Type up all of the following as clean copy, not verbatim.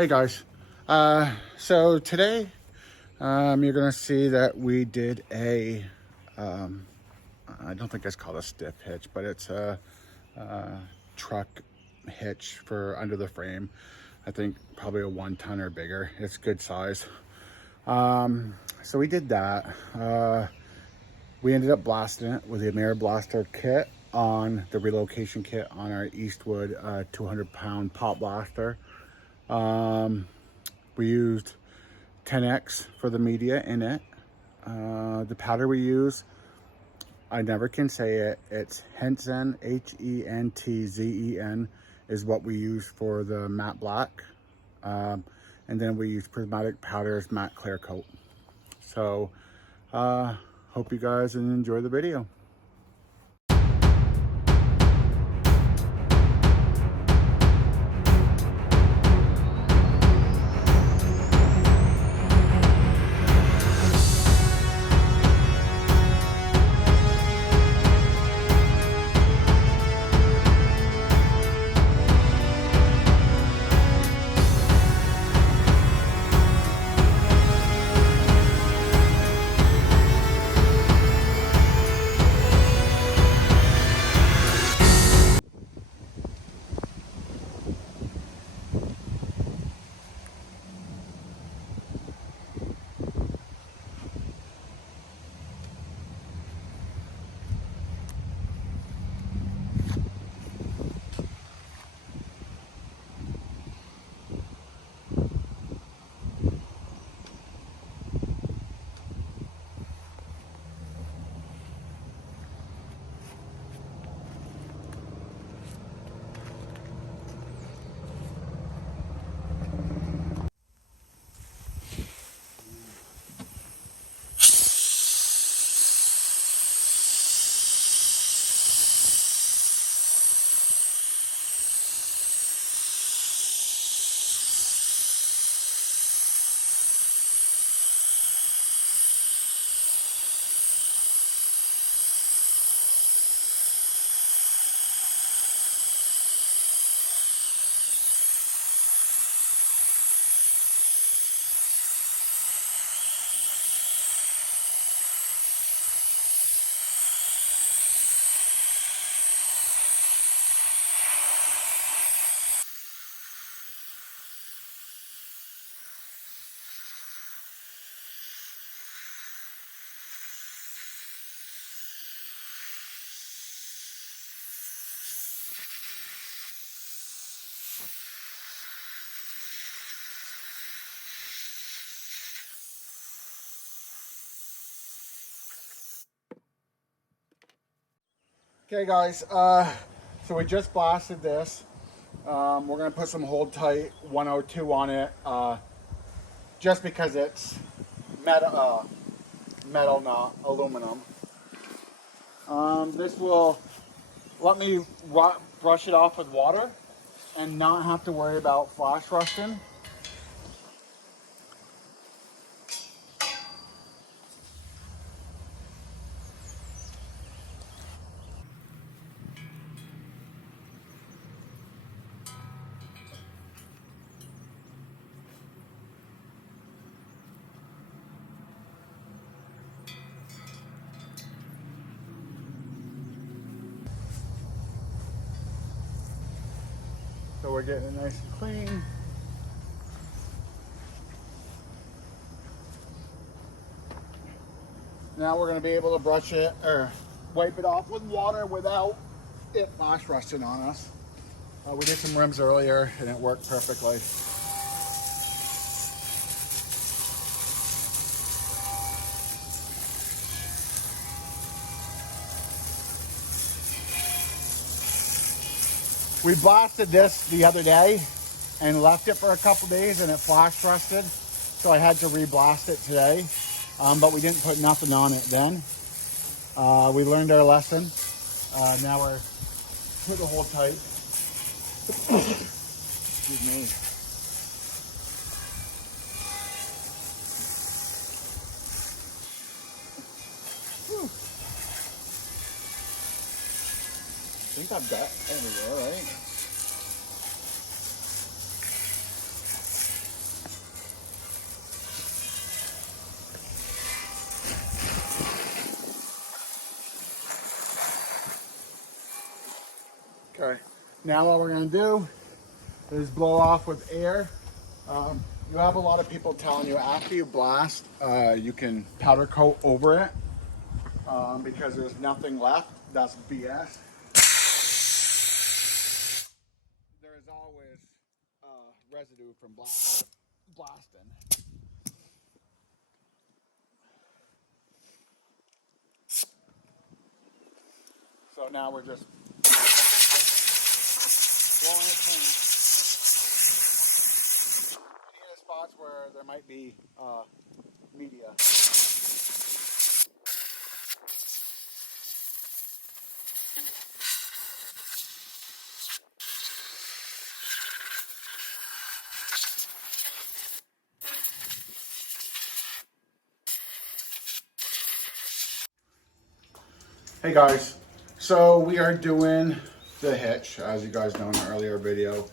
Hey guys, so today you're gonna see that we did a I don't think it's called a stiff hitch, but it's a truck hitch for under the frame. I think probably a 1 ton or bigger. It's good size. So we did that. We ended up blasting it with the Apparel blaster kit on the relocation kit on our Eastwood 200-pound pop blaster. We used 10X for the media in it. The powder we use, I never can say it. It's Hentzen, Hentzen is what we use for the matte black. And then we use prismatic powders matte clear coat. So hope you guys enjoy the video. Okay guys, so we just blasted this. We're gonna put some Hold Tight 102 on it, just because it's metal, not aluminum. This will let me brush it off with water and not have to worry about flash rusting. So we're getting it nice and clean. Now we're going to be able to brush it or wipe it off with water without it flash rusting on us. We did some rims earlier and it worked perfectly. We blasted this the other day and left it for a couple days and it flash rusted. So I had to re-blast it today, but we didn't put nothing on it then. We learned our lesson. Now we're put the Hold Tight. Excuse me. Whew. I think I've got everywhere, right? Okay, now what we're gonna do is blow off with air. You have a lot of people telling you after you blast, you can powder coat over it because there's nothing left. That's BS. There is always residue from blasting. So now we're just blowing it clean. Any of the spots where there might be media. Hey guys, so we are doing the hitch, as you guys know in an earlier video.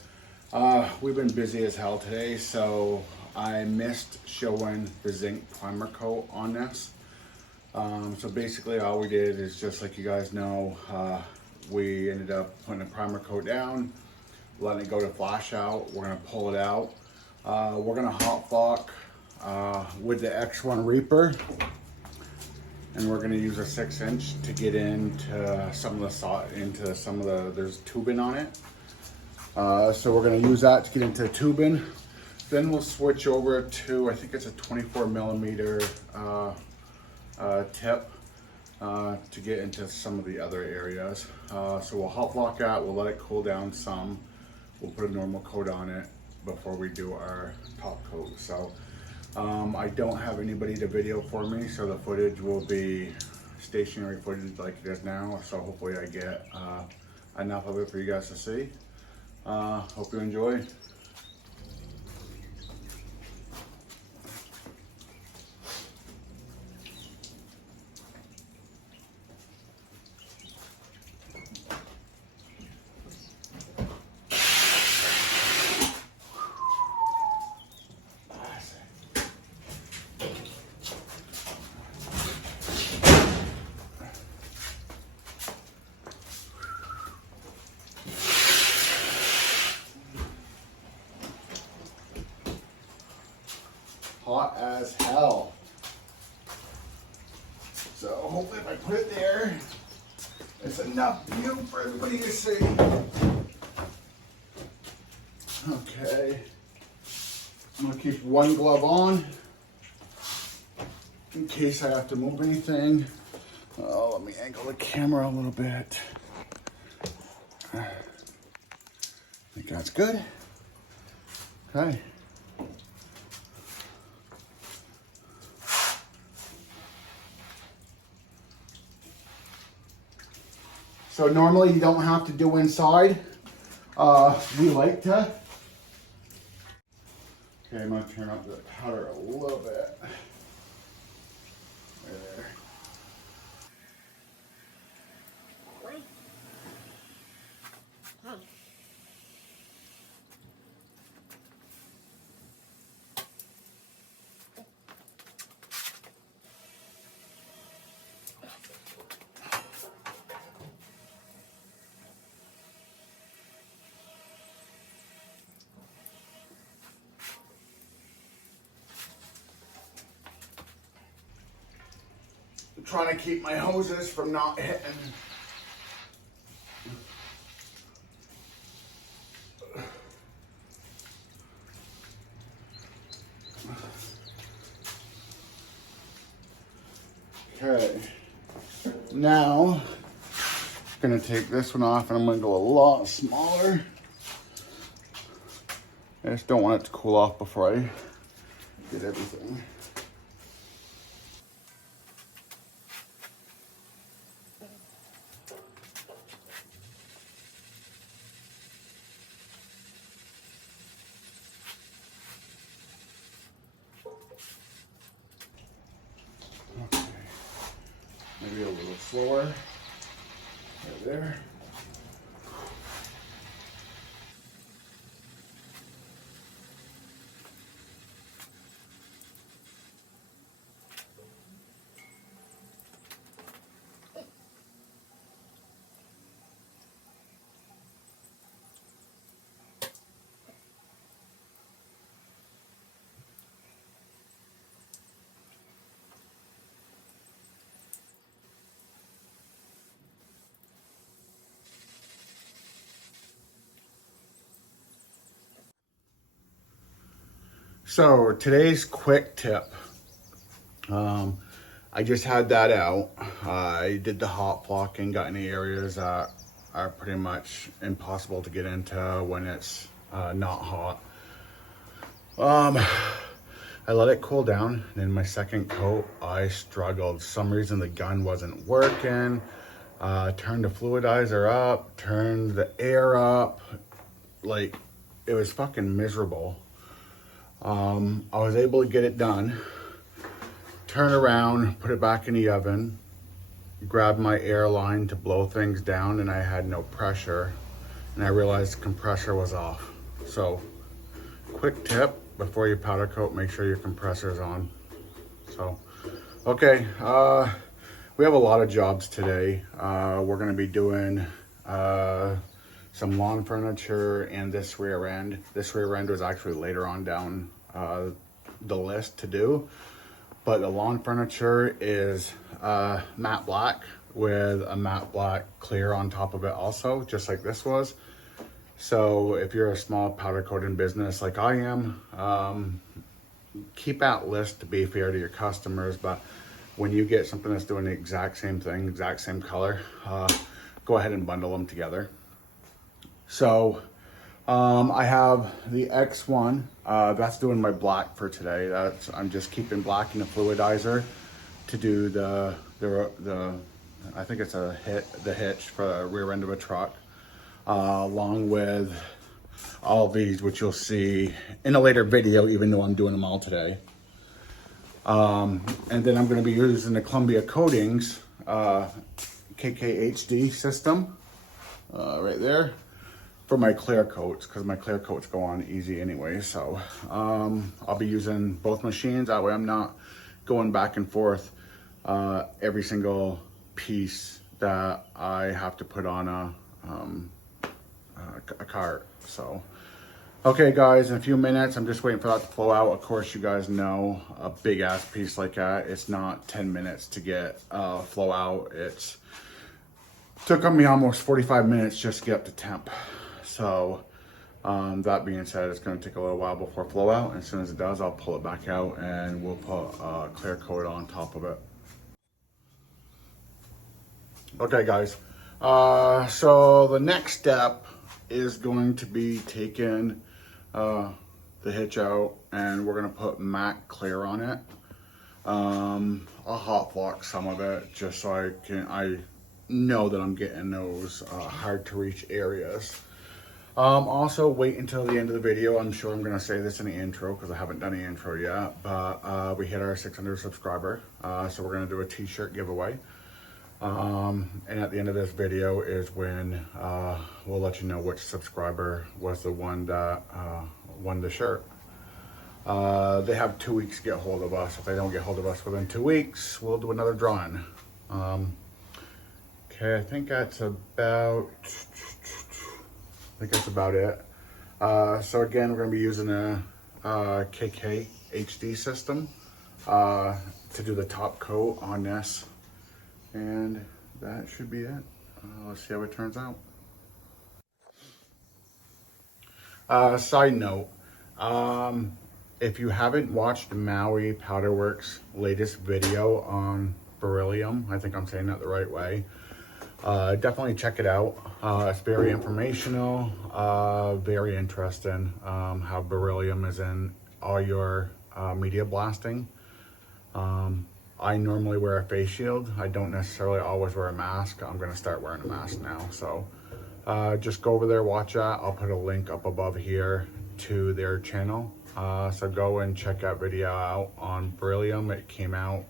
We've been busy as hell today, so I missed showing the zinc primer coat on this. So basically all we did is, just like you guys know, we ended up putting a primer coat down, letting it go to flash out. We're gonna pull it out. We're gonna hot block with the X1 Reaper. And we're gonna use a 6-inch to get into some of the, there's tubing on it. So we're gonna use that to get into the tubing. Then we'll switch over to, I think it's a 24 millimeter tip to get into some of the other areas. So we'll hot block that, we'll let it cool down some. We'll put a normal coat on it before we do our top coat. So I don't have anybody to video for me, so the footage will be stationary footage like it is now. So hopefully I get enough of it for you guys to see. Hope you enjoy. Hot as hell. So hopefully if I put it there, it's enough view for everybody to see. Okay. I'm gonna keep one glove on in case I have to move anything. Oh, let me angle the camera a little bit. I think that's good. Okay. So normally you don't have to do inside. We like to. Okay, I'm gonna turn up the powder a little bit. Right there. I'm trying to keep my hoses from not hitting. Okay, now I'm gonna take this one off and I'm gonna go a lot smaller. I just don't want it to cool off before I get everything. Okay, maybe a little slower. Right there. So today's quick tip. I just had that out. I did the hot flocking, got any areas that are pretty much impossible to get into when it's not hot. I let it cool down. And in my second coat, I struggled. For some reason the gun wasn't working. Turned the fluidizer up, turned the air up. Like, it was fucking miserable. I was able to get it done. Turn around, put it back in the oven, grab my air line to blow things down, and I had no pressure. And I realized the compressor was off. So, quick tip, before you powder coat, make sure your compressor is on. So, okay, we have a lot of jobs today. We're gonna be doing some lawn furniture and this rear end. This rear end was actually later on down the list to do. But the lawn furniture is matte black with a matte black clear on top of it also, just like this was. So if you're a small powder coating business like I am, keep that list to be fair to your customers. But when you get something that's doing the exact same thing, exact same color, go ahead and bundle them together. So I have the X1, that's doing my black for today. I'm just keeping black in the fluidizer to do the I think it's the hitch for the rear end of a truck, along with all of these, which you'll see in a later video, even though I'm doing them all today. And then I'm going to be using the Columbia Coatings KKHD system right there for my clear coats, because my clear coats go on easy anyway. So I'll be using both machines. That way I'm not going back and forth every single piece that I have to put on a cart. So okay guys, in a few minutes, I'm just waiting for that to flow out. Of course, you guys know a big ass piece like that, it's not 10 minutes to get flow out. It's took me almost 45 minutes just to get up to temp. So that being said, it's going to take a little while before flow out. And as soon as it does, I'll pull it back out and we'll put a clear coat on top of it. Okay guys, so the next step is going to be taking the hitch out, and we're going to put matte clear on it. I'll hot block some of it just so I know that I'm getting those hard to reach areas. Also, wait until the end of the video. I'm sure I'm going to say this in the intro because I haven't done the intro yet, but we hit our 600 subscriber, so we're going to do a t-shirt giveaway. And at the end of this video is when we'll let you know which subscriber was the one that won the shirt. They have 2 weeks to get hold of us. If they don't get hold of us within 2 weeks, we'll do another drawing. Okay, I think that's about it. So again, we're going to be using a KK HD system to do the top coat on this, and that should be it. Let's see how it turns out. Side note, if you haven't watched Maui Powderworks' latest video on beryllium, I think I'm saying that the right way, definitely check it out. It's very informational, very interesting, how beryllium is in all your media blasting. I normally wear a face shield. I don't necessarily always wear a mask. I'm going to start wearing a mask now. So just go over there, watch that. I'll put a link up above here to their channel. So go and check that video out on beryllium. It came out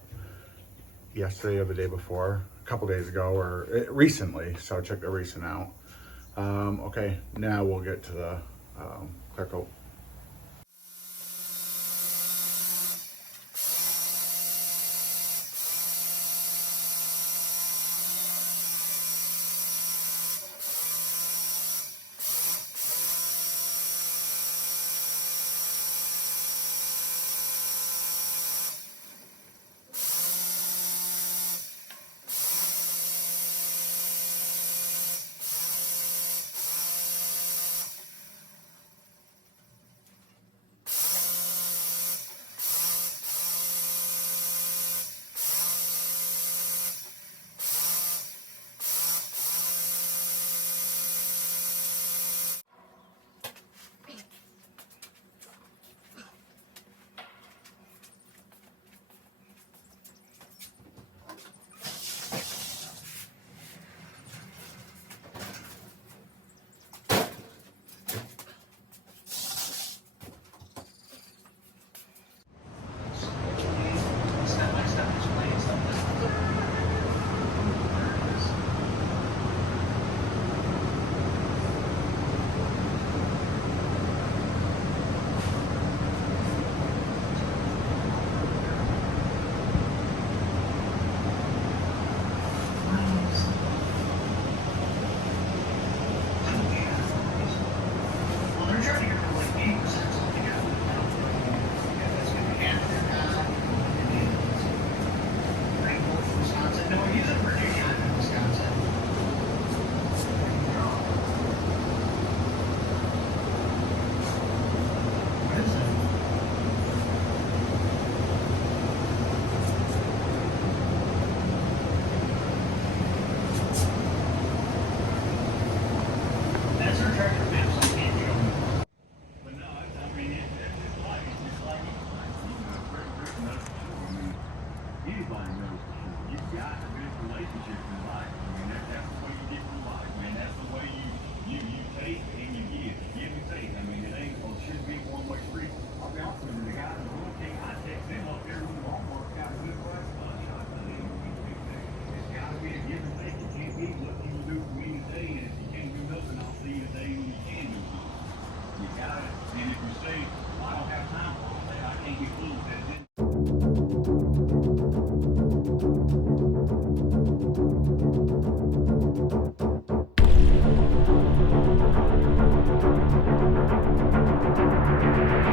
yesterday or the day before, a couple days ago, or recently. So check the recent out. Okay, now we'll get to the clear coat. got to build relationships in life. I mean, that's the way you get through life, man. That's the way you take and you give and take. I mean, it ain't or should be a one-way street. I'll be honest with you, the guy in the little king, I text him up there when Walmart got a good price. It's got to be a give and take. You can't be what you do for me today, and if you can't do nothing, I'll see you today when you can do something. You got it. And if you say, well, I don't have time for all that, I can't be fooled, that